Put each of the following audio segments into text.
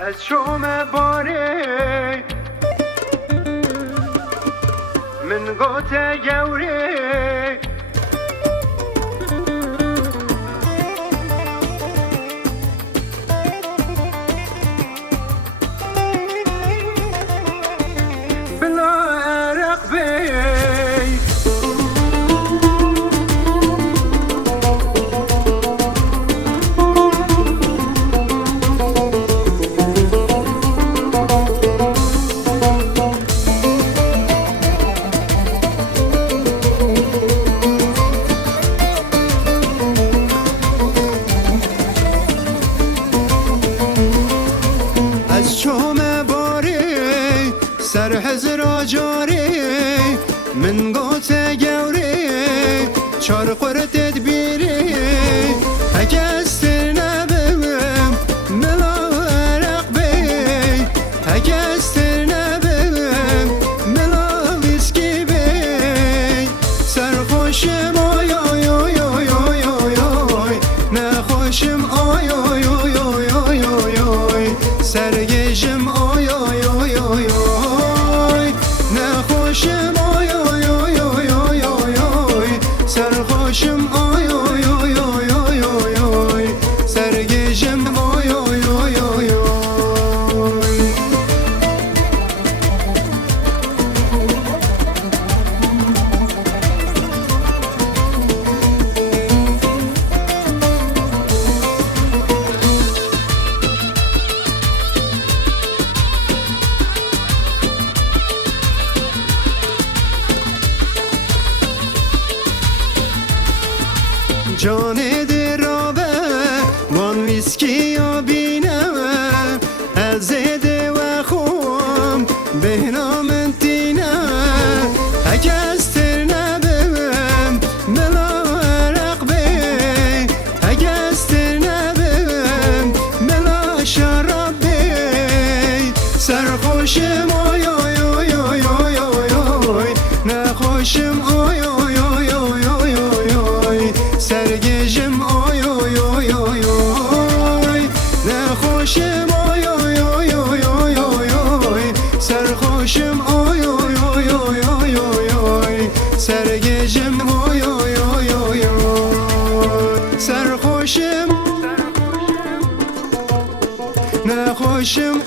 از شوم باره من قوت جوره بلا عرق بي از چوم باری سر حزر جاری من قوت جوری چار قر تدبیری اگه استر نبم ملا عرق بی اگه استر نبم ملا ویسکی بی سرخوشم آی آی آی آی آی آی آی نخوشم آی آی آی آی آی آی آی سرگیجم آی آی آی آی آی نخوشم آی آی آی آی آی آی آی سرخوشم آی آی آی آی آی آی آی سرگیجم آی آی آی آی آی جان درابه وان ویسکی یا بینم از زده و خوم بهنام انتینه اگه از تر نبم ملا عرق بی اگه از تر نبم ملا شراب بی سرخوشم آی آی آی آی آی آی آی نخوشم آی آی آی آی آی آی آی سرگیجم آی آی آی آی آی نخوشم آی آی آی آی آی آی آی سرخوشم آی آی آی آی آی آی آی سرگیجم آی آی آی آی آی سرخوشم نخوشم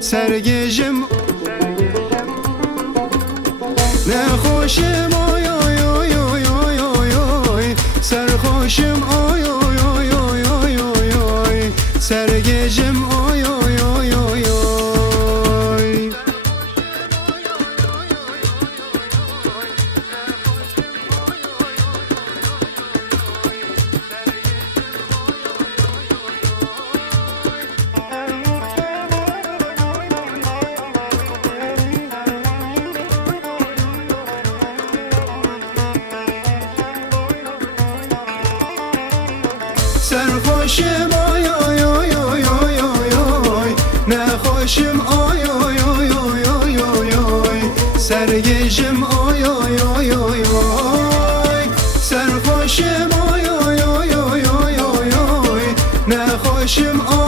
سرگیجم نخوشم آی آی آی آی آی آی آی سرخوشم آی آی آی آی آی آی آی سرگیجم آی آی آی آی آی سرخوشم آی آی آی آی آی آی آی نخوشم آی آی آی آی آی آی آی سرگیجم آی آی آی آی آی سرخوشم آی آی آی آی آی آی آی نخوشم آی